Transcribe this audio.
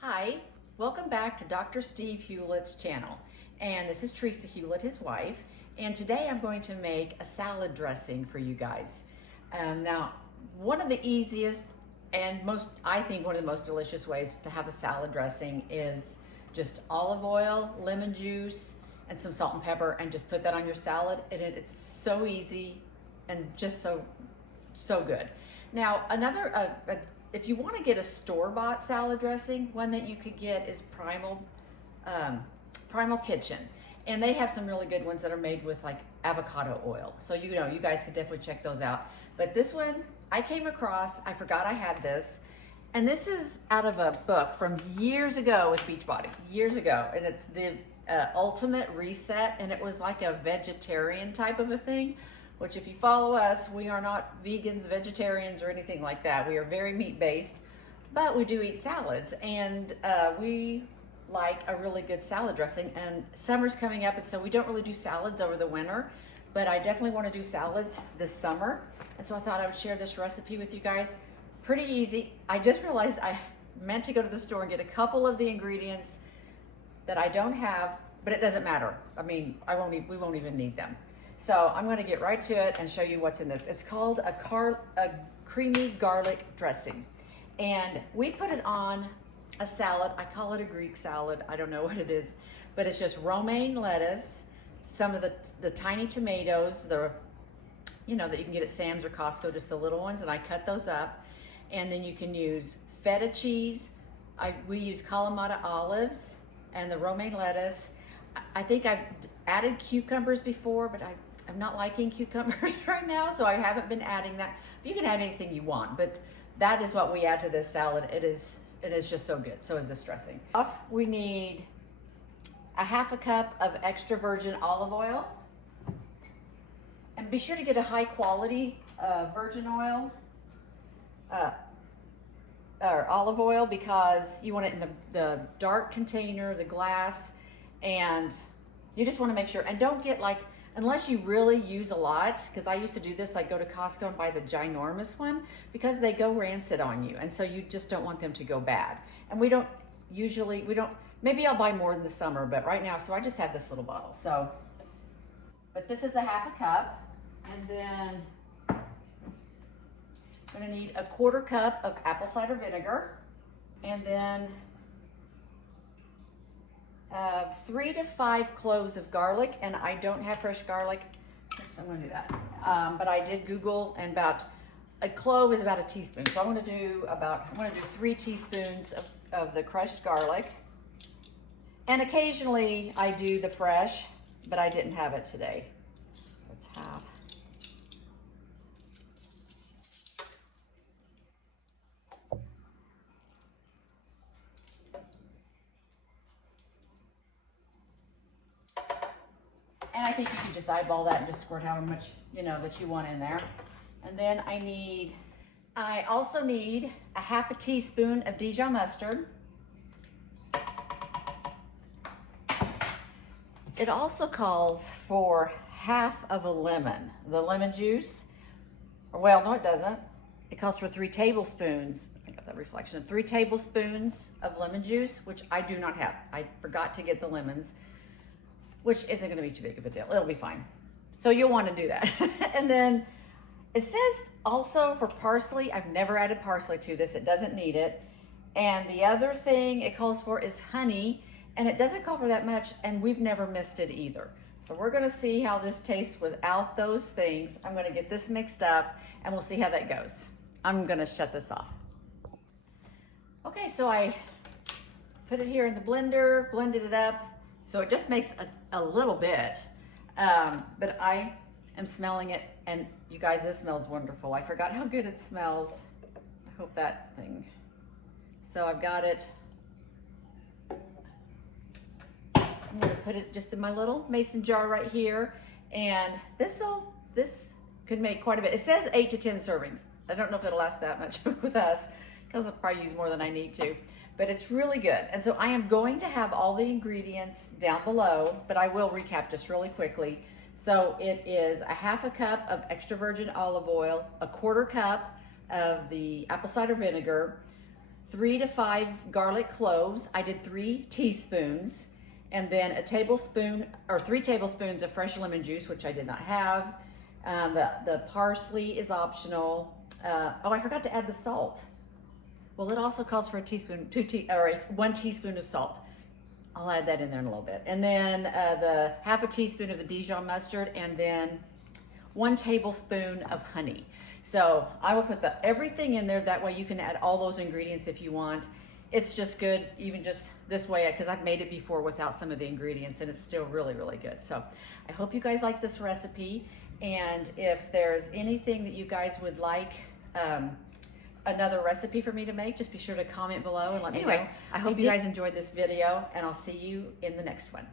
Hi, welcome back to Dr. Steve Hewlett's channel. And this is Teresa Hewlett, his wife. And today I'm going to make a salad dressing for you guys. Now, one of the easiest and I think one of the most delicious ways to have a salad dressing is just olive oil, lemon juice, and some salt and pepper, and just put that on your salad. And it's so easy and just so good. Now, if you want to get a store-bought salad dressing, one that you could get is Primal Kitchen. And they have some really good ones that are made with like avocado oil. So you guys can definitely check those out. But this one I came across, I forgot I had this. And this is out of a book from years ago with Beachbody, years ago. And it's the Ultimate Reset, and it was like a vegetarian type of a thing. Which if you follow us, we are not vegans, vegetarians, or anything like that. We are very meat-based, but we do eat salads, and we like a really good salad dressing. And summer's coming up, and so we don't really do salads over the winter, but I definitely want to do salads this summer. And so I thought I would share this recipe with you guys. Pretty easy. I just realized I meant to go to the store and get a couple of the ingredients that I don't have, but it doesn't matter. I mean, we won't even need them. So I'm going to get right to it and show you what's in this. It's called a creamy garlic dressing. And we put it on a salad. I call it a Greek salad. I don't know what it is, but it's just romaine lettuce, some of the tiny tomatoes, that you can get at Sam's or Costco, just the little ones, and I cut those up. And then you can use feta cheese. We use Kalamata olives and the romaine lettuce. I think I've added cucumbers before, but I'm not liking cucumbers right now, so I haven't been adding that. But you can add anything you want, but that is what we add to this salad. It is just so good. So is this dressing. We need a half a cup of extra virgin olive oil. And be sure to get a high quality virgin oil or olive oil, because you want it in the dark container, the glass, and you just want to make sure. And don't get unless you really use a lot, because I used to do this, I'd go to Costco and buy the ginormous one, because they go rancid on you, and so you just don't want them to go bad. And we don't, maybe I'll buy more in the summer, but right now, so I just have this little bottle. So, but this is a half a cup, and then I'm gonna need a quarter cup of apple cider vinegar, and then 3 to 5 cloves of garlic, and I don't have fresh garlic, so I'm going to do that. But I did Google, and about a clove is about a teaspoon. So I'm going to do 3 teaspoons of the crushed garlic. And occasionally I do the fresh, but I didn't have it today. Let's have. And I think you can just eyeball that and just squirt how much, that you want in there. And then I also need a half a teaspoon of Dijon mustard. It also calls for half of a lemon, the lemon juice. Well, no, it doesn't. It calls for 3 tablespoons. I got that reflection. 3 tablespoons of lemon juice, which I do not have. I forgot to get the lemons, which isn't going to be too big of a deal. It'll be fine. So you'll want to do that. And then it says also for parsley. I've never added parsley to this. It doesn't need it. And the other thing it calls for is honey, and it doesn't call for that much, and we've never missed it either. So we're going to see how this tastes without those things. I'm going to get this mixed up, and we'll see how that goes. I'm going to shut this off. Okay, so I put it here in the blender, blended it up. So it just makes a little bit, but I am smelling it, and you guys, this smells wonderful. I forgot how good it smells. I hope that thing. So I've got it. I'm gonna put it just in my little mason jar right here, and this could make quite a bit. It says 8 to 10 servings. I don't know if it'll last that much with us, because I'll probably use more than I need to. But it's really good. And so I am going to have all the ingredients down below, but I will recap just really quickly. So it is a half a cup of extra virgin olive oil, a quarter cup of the apple cider vinegar, 3 to 5 garlic cloves. I did 3 teaspoons, and then a tablespoon or 3 tablespoons of fresh lemon juice, which I did not have. The parsley is optional. Oh, I forgot to add the salt. Well, it also calls for a teaspoon, 1 teaspoon of salt. I'll add that in there in a little bit. And then the half a teaspoon of the Dijon mustard, and then 1 tablespoon of honey. So I will put everything in there. That way you can add all those ingredients if you want. It's just good, even just this way, because I've made it before without some of the ingredients, and it's still really, really good. So I hope you guys like this recipe. And if there's anything that you guys would like, another recipe for me to make, just be sure to comment below and let me know. I hope you guys enjoyed this video, and I'll see you in the next one.